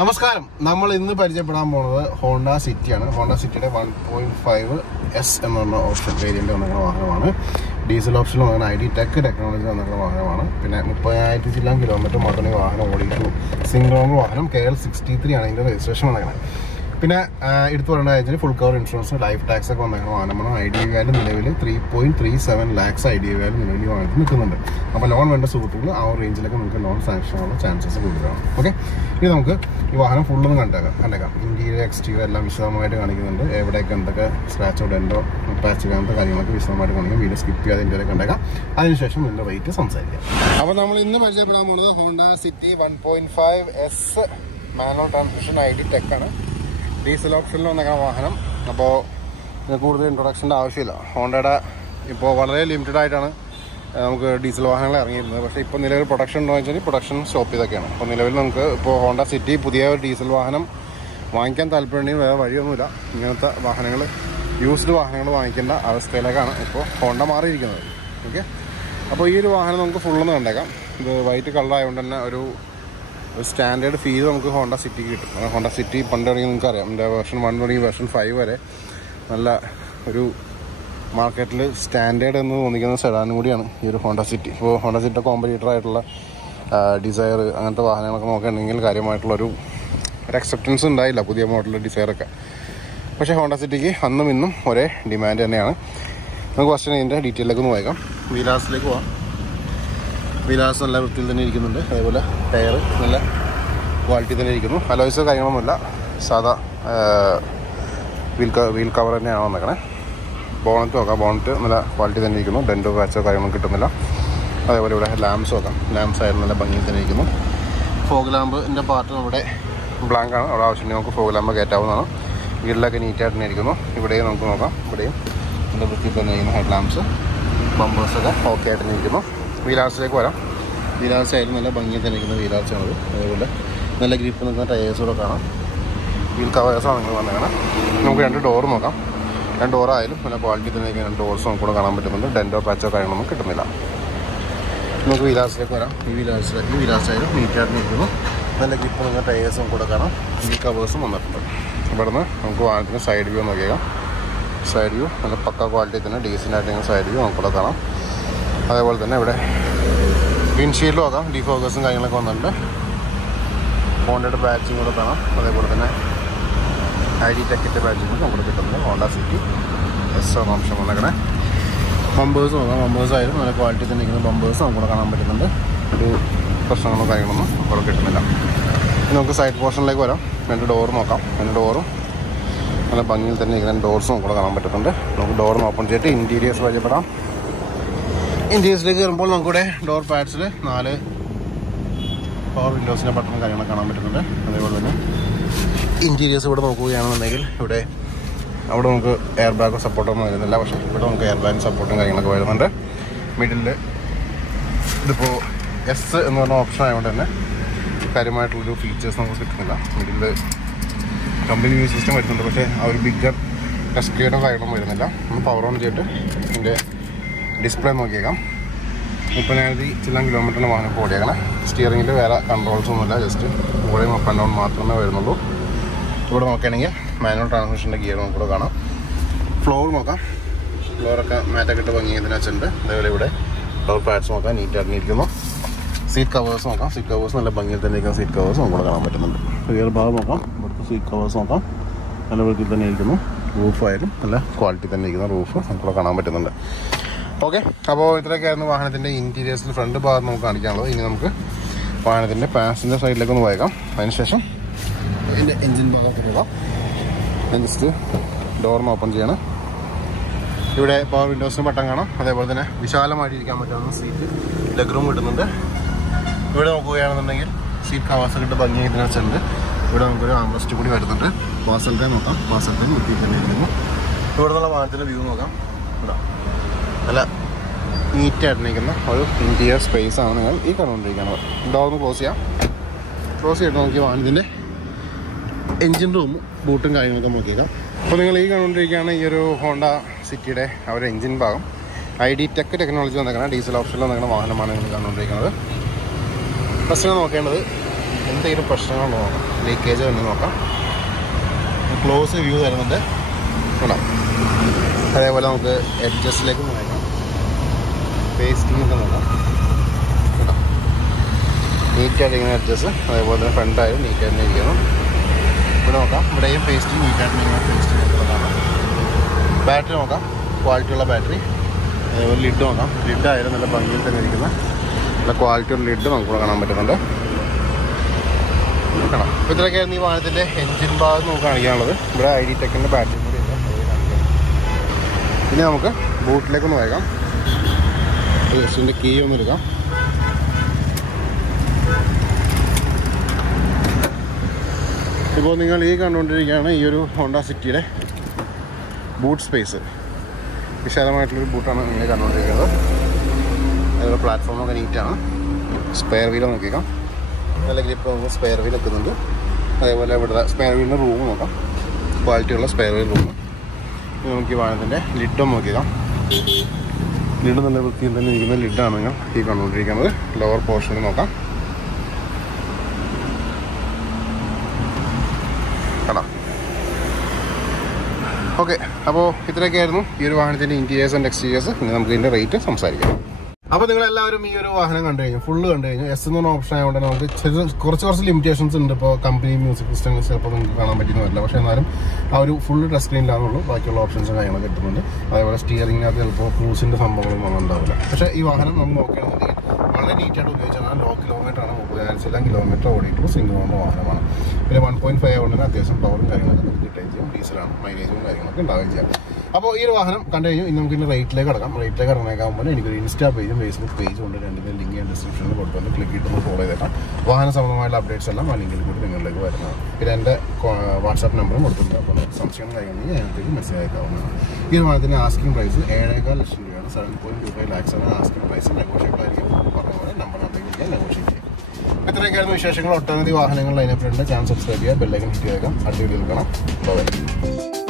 നമസ്കാരം. നമ്മൾ ഇന്ന് പരിചയപ്പെടാൻ പോകുന്നത് ഹോണ്ട സിറ്റിയാണ്. ഹോണ്ട സിറ്റിയുടെ 1.5 എസ് എന്ന് പറഞ്ഞ ഓപ്ഷൻ വേരിയന്റ് വന്നിട്ടുള്ള വാഹനമാണ്. ഡീസൽ ഓപ്ഷനിൽ വന്നിട്ട് ID ടെക് ടെക്നോളജി വന്നിട്ടുള്ള വാഹനമാണ്. പിന്നെ 30,000 ചില്ലാൻ കിലോമീറ്റർ മാത്രമേ വാഹനം ഓടിയിട്ടുള്ളൂ. സിംഗിൾ ഓണർ വാഹനം KL 63 ആണ് ഇതിൻ്റെ രജിസ്ട്രേഷൻ വന്നിരിക്കുന്നത്. പിന്നെ എടുത്തു പറയേണ്ട കാര്യത്തിൽ full cover insurance life tax ഒക്കെ വന്നിരിക്കുന്ന വാഹനമാണ്. ID വാല്യൂ നിലവിൽ 3.37 lakhs ID വാല്യൂ നിലവിൽ വാങ്ങിയിട്ട് നിൽക്കുന്നുണ്ട്. അപ്പോൾ ലോൺ വേണ്ട സുഹൃത്തുക്കൾ ആ ഒരു റേഞ്ചിലൊക്കെ നമുക്ക് ലോൺ സാങ്ഷൻ ആവാനുള്ള ചാൻസസ് കൂടുതലാണ്. ഓക്കെ, ഇനി നമുക്ക് ഈ വാഹനം ഫുള്ളൊന്നും കണ്ടേക്കാം. ഇന്റീരിയർ എക്സ്റ്റീരിയർ എല്ലാം വിശദമായിട്ട് കാണിക്കുന്നുണ്ട്. എവിടെയൊക്കെ എന്തൊക്കെ സ്ക്രാച്ചോ ഡെൻറ്റോ പാച്ച് അങ്ങനത്തെ കാര്യങ്ങളൊക്കെ വിശദമായിട്ട് കാണിക്കും. വീഡിയോ സ്കിപ്പ് ചെയ്യാതെ ഇന്ത്യയിലെ കണ്ടേക്കാം. അതിനുശേഷം ഇതിൻ്റെ റേറ്റ് സംസാരിക്കാം. അപ്പോൾ നമ്മൾ ഇന്ന് പരിചയപ്പെടാൻ പോകുന്നത് Honda City 1.5 S manual transmission ID tech ആണ്. ഡീസൽ ഓപ്ഷനിൽ വന്നേക്കുന്ന വാഹനം. അപ്പോൾ ഇതിന് കൂടുതൽ ഇൻട്രൊഡക്ഷൻ്റെ ആവശ്യമില്ല. ഹോണ്ടയുടെ ഇപ്പോൾ വളരെ ലിമിറ്റഡ് ആയിട്ടാണ് നമുക്ക് ഡീസൽ വാഹനങ്ങൾ ഇറങ്ങിയിരുന്നത്. പക്ഷേ ഇപ്പോൾ നിലവിൽ പ്രൊഡക്ഷൻ ഉണ്ടോ എന്ന് വെച്ചാൽ പ്രൊഡക്ഷൻ സ്റ്റോപ്പ് ചെയ്തൊക്കെയാണ്. അപ്പോൾ നിലവിൽ നമുക്ക് ഇപ്പോൾ ഹോണ്ട സിറ്റി പുതിയ ഒരു ഡീസൽ വാഹനം വാങ്ങിക്കാൻ താല്പര്യമുണ്ടെങ്കിൽ വേറെ വഴിയൊന്നുമില്ല. ഇങ്ങനത്തെ വാഹനങ്ങൾ യൂസ്ഡ് വാഹനങ്ങൾ വാങ്ങിക്കേണ്ട അവസ്ഥയിലേക്കാണ് ഇപ്പോൾ ഹോണ്ട മാറിയിരിക്കുന്നത്. ഓക്കെ, അപ്പോൾ ഈ ഒരു വാഹനം നമുക്ക് ഫുള്ളൊന്ന് കണ്ടേക്കാം. ഇത് വൈറ്റ് കളർ ആയതുകൊണ്ട് തന്നെ ഒരു സ്റ്റാൻഡേർഡ് ഫീൽ നമുക്ക് ഹോണ്ട സിറ്റിക്ക് കിട്ടും. ഹോണ്ട സിറ്റി പണ്ട് തുടങ്ങി നിങ്ങൾക്കറിയാം, എൻ്റെ വേർഷൻ 1 തുടങ്ങി വേർഷൻ 5 വരെ നല്ല ഒരു മാർക്കറ്റിൽ സ്റ്റാൻഡേർഡ് എന്ന് തോന്നിക്കുന്ന സെഡാനും കൂടിയാണ് ഈ ഒരു ഹോണ്ട സിറ്റി. ഇപ്പോൾ ഹോണ്ട സിറ്റിയുടെ കോമ്പറ്റീറ്റർ ആയിട്ടുള്ള ഡിസയർ അങ്ങനത്തെ വാഹനങ്ങളൊക്കെ നോക്കുകയാണെങ്കിൽ കാര്യമായിട്ടുള്ളൊരു അക്സെപ്റ്റൻസ് ഉണ്ടായില്ല പുതിയ മോഡൽ ഡിസയറൊക്കെ. പക്ഷേ ഹോണ്ട സിറ്റിക്ക് അന്നും ഇന്നും ഒരേ ഡിമാൻഡ് തന്നെയാണ്. നമുക്ക് ഫസ്റ്റ് ഇതിൻ്റെ ഡീറ്റെയിലേക്ക് ഒന്ന് വായിക്കാം. വീലാസിലേക്ക് പോവാം. വീലാസ് നല്ല വൃത്തിയിൽ തന്നെ ഇരിക്കുന്നുണ്ട്. അതേപോലെ ടയർ നല്ല ക്വാളിറ്റി തന്നെ ഇരിക്കുന്നു. അലോയ്സോ കാര്യങ്ങളൊന്നുമില്ല, സാധാ വീൽ കവർ തന്നെയാണ് വന്നേക്കണേ. ബോണറ്റ് നോക്കാം. ബോണറ്റ് നല്ല ക്വാളിറ്റി തന്നെ ഇരിക്കുന്നു. ഡെൻറ്റോ കാച്ചോ കാര്യങ്ങളൊന്നും കിട്ടുന്നില്ല. അതേപോലെ ഇവിടെ ലാംപ്സ് നോക്കാം. ലാംപ്സ് ആയിരുന്നു നല്ല ഭംഗിയിൽ തന്നെ ഇരിക്കുന്നു. ഫോഗ് ലാമ്പിൻ്റെ പാർട്ട് നമ്മുടെ ബ്ലാങ്ക് ആണ്. അവിടെ ആവശ്യമുണ്ടെങ്കിൽ നമുക്ക് ഫോഗ് ലാമ്പ് കയറ്റാവുന്നതാണ്. വീട്ടിലൊക്കെ നീറ്റായിട്ട് തന്നെ ഇരിക്കുന്നു. ഇവിടെയും നമുക്ക് നോക്കാം. ഇവിടെയും നല്ല വൃത്തിയിൽ തന്നെ ഇരിക്കുന്നു. ഹെഡ് ലാംപ്സ് ബമ്പേഴ്സൊക്കെ ഓക്കെ ആയിട്ട് തന്നെ ഇരിക്കുന്നു. വീലാർസിലേക്ക് വരാം. വീലാർസ് ആയാലും നല്ല ഭംഗിയിൽ തന്നെ ഇരിക്കുന്ന വീലാർസാണത്. അതേപോലെ നല്ല ഗ്രിപ്പ് നിൽക്കുന്ന ടയേഴ്സൂടെ കാണാം. വീൽ കവേഴ്സാണ് നിങ്ങൾ വന്നേക്കണം. നമുക്ക് 2 ഡോർ നോക്കാം. 2 ഡോറായാലും നല്ല ക്വാളിറ്റി തന്നെ ഇരിക്കുന്ന 2 ഡോർസ് നമുക്ക് കൂടെ കാണാൻ പറ്റുന്നുണ്ട്. ഡെൻറ്റോ പാച്ചോ കാര്യങ്ങളൊന്നും കിട്ടുന്നില്ല. നമുക്ക് വീലാർസിലേക്ക് വരാം. ഈ വീലാർസായാലും നീറ്റായിട്ട് ഇരിക്കുന്നു. നല്ല ഗ്രിപ്പ് നിൽക്കുന്ന ടയേഴ്സും കൂടെ കാണാം. വീൽ കവേഴ്സും വന്നിട്ടുണ്ട്. ഇവിടെ നിന്ന് നമുക്ക് വാഹനത്തിന് സൈഡ് വ്യൂ നോക്കിയേക്കാം. സൈഡ് വ്യൂ നല്ല പക്ക ക്വാളിറ്റി തന്നെ ഡീസൻ്റായിട്ട് സൈഡ് വ്യൂ നമുക്കിവിടെ കാണാം. അതേപോലെ തന്നെ ഇവിടെ വിൻഷീൽഡ് നോക്കാം. ഡിഫോക്കസും കാര്യങ്ങളൊക്കെ വന്നിട്ടുണ്ട്. ഹോണ്ടയുടെ ബാഡ്ജിങ് കൂടെ കാണാം. അതേപോലെ തന്നെ ID ടെക്കിൻ്റെ ബാഡ്ജിങ് നമുക്ക് കിട്ടുന്നത് ഹോണ്ട സിറ്റി എസ് എന്ന ഓപ്ഷൻ വന്നേക്കണേ. ബമ്പേഴ്സ് നോക്കാം. ബമ്പേഴ്സ് ആയാലും നല്ല ക്വാളിറ്റി തന്നെ ഇരിക്കുന്ന ബമ്പേഴ്സ് നമുക്കിവിടെ കാണാൻ പറ്റുന്നുണ്ട്. ഒരു പ്രശ്നങ്ങളോ കാര്യങ്ങളൊന്നും നമുക്കിവിടെ കിട്ടുന്നില്ല. ഇനി നമുക്ക് സൈഡ് പോർഷനിലേക്ക് വരാം. 2 ഡോർ നോക്കാം. 2 ഡോറും നല്ല ഭംഗിയിൽ തന്നെ ഇരിക്കുന്ന ഡോർസും നമുക്കിവിടെ കാണാൻ പറ്റുന്നുണ്ട്. നമുക്ക് ഡോർ ഓപ്പൺ ചെയ്തിട്ട് ഇൻറ്റീരിയേഴ്സ് പരിചയപ്പെടാം. ഇൻറ്റീരിയേഴ്സിലേക്ക് കയറുമ്പോൾ നമുക്കിവിടെ ഡോർ പാഡ്സിൽ 4 പവർ വിൻഡോസിൻ്റെ ബട്ടൺ കാര്യങ്ങളൊക്കെ കാണാൻ പറ്റുന്നുണ്ട്. അതേപോലെ തന്നെ ഇൻറ്റീരിയേഴ്സ് ഇവിടെ നോക്കുകയാണെന്നുണ്ടെങ്കിൽ അവിടെ നമുക്ക് എയർ ബാഗോ സപ്പോർട്ടൊന്നും വരുന്നില്ല. പക്ഷേ ഇവിടെ നമുക്ക് എയർ ബാഗ് സപ്പോർട്ടും കാര്യങ്ങളൊക്കെ വരുന്നുണ്ട്. മിഡിലിൽ ഇതിപ്പോൾ എസ് എന്ന് പറഞ്ഞ ഓപ്ഷൻ ആയതുകൊണ്ട് തന്നെ കാര്യമായിട്ടുള്ളൊരു ഫീച്ചേഴ്സ് നമുക്ക് കിട്ടുന്നില്ല. മിഡിൽ കമ്പനി വ്യൂ സിസ്റ്റം വരുന്നുണ്ട്. പക്ഷേ ആ ഒരു ബിഗ്ഗർ ടച്ച് സ്ക്രീനോ കാര്യങ്ങളൊന്നും വരുന്നില്ല. ഒന്ന് പവർ ഓൺ ചെയ്തിട്ട് ഇതിൻ്റെ ഡിസ്പ്ലേ നോക്കിയേക്കാം. 30,000 ചില്ലാൻ കിലോമീറ്ററിന് വാഹനം ഇപ്പോൾ ഓടിയേക്കണം. സ്റ്റിയറിങ്ങിൽ വേറെ കൺട്രോൾസൊന്നുമില്ല. Just volume up and down മാത്രമേ വരുന്നുള്ളൂ. ഇവിടെ നോക്കുകയാണെങ്കിൽ മാനുവൽ ട്രാൻസ്മിഷൻ്റെ ഗിയർ നമുക്കിവിടെ കാണാം. ഫ്ലോർ നോക്കാം. ഫ്ലോറൊക്കെ മാറ്റൊക്കെ ഇട്ട് ഭംഗി ഇതിന് വെച്ചിട്ടുണ്ട്. അതേപോലെ ഇവിടെ ഡോർ പാഡ്സ് നോക്കാം. നീറ്റായിട്ട് ഇരിക്കുന്നു. സീറ്റ് കവേഴ്സ് നോക്കാം. സീറ്റ് കവേഴ്സ് നല്ല ഭംഗിയിൽ തന്നെ ഇരിക്കുന്ന സീറ്റ് കവേഴ്സ് നമുക്കിവിടെ കാണാൻ പറ്റുന്നുണ്ട്. റിയർ ഭാഗം നോക്കാം. ഇവിടുത്തെ സീറ്റ് കവേഴ്സ് നോക്കാം. നല്ല വൃത്തിയിൽ തന്നെ ഇരിക്കുന്നു. റൂഫായാലും നല്ല ക്വാളിറ്റി തന്നെ ഇരിക്കുന്ന റൂഫ് നമുക്കിവിടെ കാണാൻ പറ്റുന്നുണ്ട്. ഓക്കെ, അപ്പോൾ ഇത്രയൊക്കെയായിരുന്നു വാഹനത്തിൻ്റെ ഇൻറ്റീരിയേഴ്സിൽ ഫ്രണ്ട് ഭാഗം നമുക്ക് കാണിക്കാനുള്ളത്. ഇനി നമുക്ക് വാഹനത്തിൻ്റെ പാസഞ്ചർ സൈഡിലേക്ക് ഒന്ന് പോയേക്കാം. അതിനുശേഷം ഇതിൻ്റെ എൻജിൻ ഭാഗത്ത് പോകാം. ഞാൻ ജസ്റ്റ് ഡോറിന് ഓപ്പൺ ചെയ്യണം. ഇവിടെ പവർ വിൻഡോസിന് ബട്ടൺ കാണാം. അതേപോലെ തന്നെ വിശാലമായിട്ട് ഇരിക്കാൻ പറ്റാവുന്ന സീറ്റ് ലെഗ് റൂം കിട്ടുന്നുണ്ട്. ഇവിടെ നോക്കുകയാണെന്നുണ്ടെങ്കിൽ സീറ്റ് കവേഴ്സൊക്കെ ഇട്ട് ഭംഗി ഇതിന് വെച്ചിട്ടുണ്ട്. ഇവിടെ നമുക്കൊരു ആംറസ്റ്റ് കൂടി വരുന്നുണ്ട്. വാസൽറ്റേ നോക്കാം. വാസൽറ്റേ വൃത്തിയിൽ തന്നെ ഇരിക്കുന്നു. ഇവിടെ നിന്നുള്ള വാഹനത്തിൻ്റെ വ്യൂ നോക്കാം. ഇവിടെ നല്ല നീറ്റായിട്ട് നിൽക്കുന്ന ഒരു ഇൻറ്റീരിയർ സ്പേസ് ആണ് നിങ്ങൾ ഈ കണ്ടുകൊണ്ടിരിക്കുന്നത്. ഡോർന്ന് ക്ലോസ് ചെയ്യാം. ക്ലോസ് ചെയ്തിട്ട് നോക്കി വാഹനത്തിൻ്റെ എൻജിൻ റൂമും ബൂട്ടും കാര്യങ്ങളൊക്കെ നോക്കിയേക്കാം. അപ്പോൾ നിങ്ങൾ ഈ കണ്ടുകൊണ്ടിരിക്കുകയാണ് ഈ ഒരു ഹോണ്ട സിറ്റിയുടെ ആ ഒരു എൻജിൻ ഭാഗം. ID ടെക് ടെക്നോളജി വന്നേക്കണം. ഡീസൽ ഓപ്ഷനിൽ വന്നേക്കുന്ന വാഹനമാണ് നിങ്ങൾ കണ്ടുകൊണ്ടിരിക്കുന്നത്. ഫസ്റ്റ് നോക്കേണ്ടത് എന്തെങ്കിലും പ്രശ്നങ്ങളുണ്ടോ നോക്കാം, ലീക്കേജ് ഉണ്ടെന്ന് നോക്കാം. ക്ലോസ് വ്യൂ തരുന്നുണ്ട് കേട്ടോ. അതേപോലെ നമുക്ക് എഡ്ജസ്റ്റിലേക്ക് നോക്കാം, പേസ്റ്റിംഗ് ഒക്കെ നോക്കാം കേട്ടോ. നീറ്റായിട്ടിരിക്കുന്ന എഡ്ജസ്, അതേപോലെ തന്നെ ഫ്രണ്ടായാലും നീറ്റായിട്ട് ഇരിക്കുന്നു. ഇവിടെ നോക്കാം, ഇവിടെയും പേസ്റ്റിംഗ് നീറ്റായിട്ടിരിക്കുന്ന പേസ്റ്റിംഗ് ഉള്ളതാണ്. ബാറ്ററി നോക്കാം, ക്വാളിറ്റിയുള്ള ബാറ്ററി. അതേപോലെ ലിഡ് നോക്കാം, ലിഡായാലും നല്ല ഭംഗിയിൽ തന്നെ ഇരിക്കുന്ന നല്ല ക്വാളിറ്റിയുള്ള ലിഡ് നമുക്കിവിടെ കാണാൻ പറ്റുന്നുണ്ട് കാണാം. അപ്പോൾ ഇത്രയൊക്കെയായിരുന്നു ഈ വാഹനത്തിൻ്റെ എൻജിൻ ഭാഗം നമുക്ക് കാണിക്കാനുള്ളത്. ഇവിടെ ID ടെക്കിൻ്റെ ബാറ്ററി കൂടി ഉണ്ട്, അത് കാണിക്കാം. ഇനി നമുക്ക് ബൂട്ടിലേക്കൊന്ന് വയ്ക്കാം. ജസ്റ്റിൻ്റെ കീ ഒന്ന് എടുക്കാം. ഇപ്പോൾ നിങ്ങൾ ഈ കണ്ടുകൊണ്ടിരിക്കുകയാണ് ഈ ഒരു ഹോണ്ട സിറ്റിയുടെ ബൂട്ട് സ്പേസ്. വിശാലമായിട്ടുള്ളൊരു ബൂട്ടാണ് നിങ്ങൾ കണ്ടുകൊണ്ടിരിക്കുന്നത്. അതുപോലെ പ്ലാറ്റ്ഫോമൊക്കെ നീറ്റാണ്. സ്പെയർ വീൽ നോക്കിയേക്കാം, നല്ല ഗ്രിപ്പ് നമുക്ക് സ്പെയർ വീൽ വെക്കുന്നുണ്ട്. അതേപോലെ ഇവിടെ സ്പെയർ വീലിൻ്റെ റൂം നോക്കാം, ക്വാളിറ്റിയുള്ള സ്പെയർ വീൽ റൂം. നമുക്ക് ഈ വാഹനത്തിൻ്റെ ലിഡും നോക്കിയേക്കാം. ലിഡ് നല്ല വൃത്തിയിൽ തന്നെ ഇരിക്കുന്ന ലിഡാണ് നിങ്ങൾ ഈ കണ്ടുകൊണ്ടിരിക്കുന്നത്. ലോവർ പോർഷനിൽ നോക്കാം കാണാം. ഓക്കെ, അപ്പോൾ ഇത്രയൊക്കെയായിരുന്നു ഈ ഒരു വാഹനത്തിൻ്റെ ഇൻറ്റീരിയേഴ്സ് ആൻഡ് എക്സ്റ്റീരിയേഴ്സ്. ഇനി നമുക്ക് ഇതിൻ്റെ റേറ്റ് സംസാരിക്കാം. അപ്പോൾ നിങ്ങളെല്ലാവരും ഈ ഒരു വാഹനം കണ്ടു കഴിഞ്ഞു, ഫുള്ള് കണ്ടു കഴിഞ്ഞു. എസ് എന്ന് പറഞ്ഞ ഓപ്ഷൻ ആയതുകൊണ്ട് നമുക്ക് കുറച്ച് ലിമിറ്റേഷൻസ് ഉണ്ട്. ഇപ്പോൾ കമ്പനി മ്യൂസിക് സിസ്റ്റം ചിലപ്പോൾ നിങ്ങൾക്ക് കാണാൻ പറ്റുന്ന വരില്ല, പക്ഷേ എന്നാലും ആ ഒരു ഫുള്ള് ടച്ച് സ്ക്രീനിലാണുള്ളൂ. ബാക്കിയുള്ള ഓപ്ഷൻസും കാര്യങ്ങളൊക്കെ കിട്ടുന്നുണ്ട്. അതേപോലെ സ്റ്റിയറിങ്ങിനകത്ത് ചിലപ്പോൾ ക്രൂസിൻ്റെ സംഭവങ്ങളൊന്നും ഒന്നും ഉണ്ടാവില്ല. പക്ഷേ ഈ വാഹനം നമ്മൾ നോക്കുകയാണെന്നുണ്ടെങ്കിൽ വളരെ നീറ്റായിട്ട് ഉപയോഗിച്ചാൽ ലോ കിലോമീറ്ററാണ്, 30,000 കിലോമീറ്റർ ഓടിയിട്ടുള്ള സിംഗിൾ ഓണർ വാഹനമാണ്. പിന്നെ 1.5 ആയതുകൊണ്ട് അത്യാവശ്യം പവറും കാര്യങ്ങളൊക്കെ നമുക്ക് കിട്ടുകയും ചെയ്യും. ഡീസലാണ്, മൈലേജും കാര്യങ്ങളൊക്കെ ഉണ്ടാവുകയും ചെയ്യാം. അപ്പോൾ ഈ ഒരു വാഹനം കണ്ടു കഴിഞ്ഞു. ഇനി നമുക്ക് ഇതിൻ്റെ റേറ്റിലേക്ക് കടക്കാം. റേറ്റിലേക്ക് ഇറങ്ങാനാകുമ്പോൾ എനിക്കൊരു ഇൻസ്റ്റാ പേജും ഫേസ്ബുക്ക് പേജും ഉണ്ട്. രണ്ടിൻ്റെ ലിങ്ക് ഞാൻ ഡിസ്ക്രിപ്ഷനിൽ കൊടുത്തുകൊണ്ട് ക്ലിക്ക് ചെയ്തിട്ട് ഫോളോ ചെയ്തേക്കാം. വാഹന സംബന്ധമായുള്ള അപ്ഡേറ്റ്സ് എല്ലാം ആ ലിങ്കിൽ കൂടി നിങ്ങളിലേക്ക് വരുന്നതാണ്. പിന്നെ എൻ്റെ വാട്സാപ്പ് നമ്പറും കൊടുത്തിട്ടുണ്ട്. അപ്പോൾ സംശയം കാര്യങ്ങളിൽ അതിനകത്തേക്ക് മെസ്സേജ് അയക്കാവുന്നതാണ്. ഈ ഒരു വാഹനത്തിൻ്റെ ആസ്കിംഗ് പ്രൈസ് 7.25 ലക്ഷം രൂപയാണ്. 7.25 lakhs ആണ് ആസ്കിംഗ് പ്രൈസ്. നെഗോഷിയബിൾ ആയിരിക്കും. പറഞ്ഞ പോലെ നമ്പറിനകത്തേക്ക് വിളിക്കാൻ നെഗോഷിയേറ്റ് ചെയ്യും. ഇത്രയൊക്കെയായിരുന്നു വിശേഷങ്ങൾ. ഒട്ടനവധി വാഹനങ്ങൾ അതിനകത്തുണ്ട്. ചാനൽ സബ്സ്ക്രൈബ് ചെയ്യുക, ബെല്ലൈക്കൻ ഹിറ്റ് ചെയ്തേക്കാം. അടുത്ത വീഡിയോയിൽ കാണാം. ബൈ.